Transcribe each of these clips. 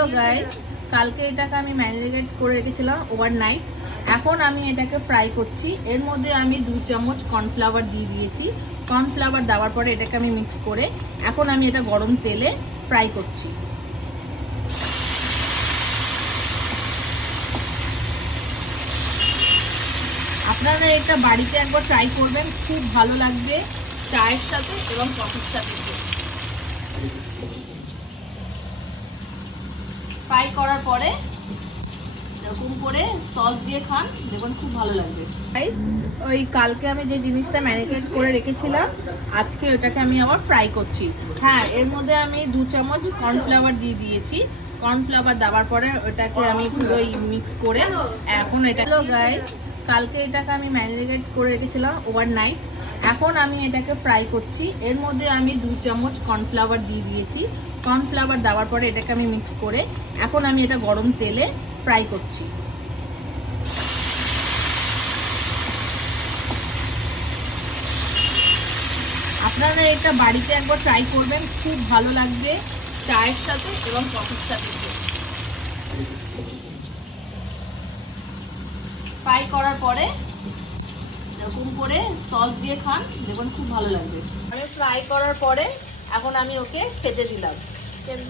Hello guys, কালকে এটাকে আমি ম্যারিনেট করে রেখেছিলাম ওভারনাইট। এখন আমি এটাকে ফ্রাই করছি। এর মধ্যে আমি 2 চামচ কর্নফ্লাওয়ার দিয়ে দিয়েছি। কর্নফ্লাওয়ার দেওয়ার পরে এটাকে আমি মিক্স করে এখন আমি এটা গরম তেলে ফ্রাই করছি। আপনারা এটা বাড়িতে একবার ট্রাই করবেন, খুব ভালো লাগবে চায়ের সাথে এবং কফির সাথে। ফ্রাই করার পরে এরকম করে সস দিয়ে খান, দেখুন খুব ভালো লাগবে। গাইস, ওই কালকে আমি যে জিনিসটা ম্যারিনেট করে রেখেছিলাম, আজকে ওটাকে আমি আবার ফ্রাই করছি। হ্যাঁ, এর মধ্যে আমি 2 চামচ কর্নফ্লাওয়ার দিয়ে দিয়েছি। কর্নফ্লাওয়ার দেওয়ার পরে ওটাকে আমি পুরো মিক্স করে এখন এটা। হ্যালো গাইস, কালকে এটাকে আমি ম্যারিনেট করে রেখেছিলাম ওভারনাইট। এখন আমি এটাকে ফ্রাই করছি। এর মধ্যে আমি 2 চামচ কর্নফ্লাওয়ার দিয়ে দিয়েছি। কর্নফ্লাওয়ার দেওয়ার পরে এটাকে আমি মিক্স করে এখন আমি এটা গরম তেলে ফ্রাই করছি। আপনারা এটা বাড়িতে একবার ট্রাই করবেন, খুব ভালো লাগবে চায়ের সাথে এবং কফির সাথে। ফ্রাই করার পরে এরকম করে সস দিয়ে খান, দেখুন খুব ভালো লাগবে। আমি ফ্রাই করার পরে এখন আমি ওকে খেতে দিলাম,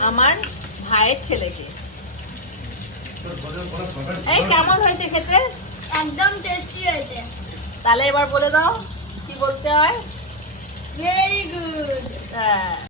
আমার ভাইয়ের ছেলেকে। এই কেমন হয়েছে খেতে? একদম টেস্টি হয়েছে। তাহলে এবার বলে দাও কি বলতে হয়। Very good. হ্যাঁ।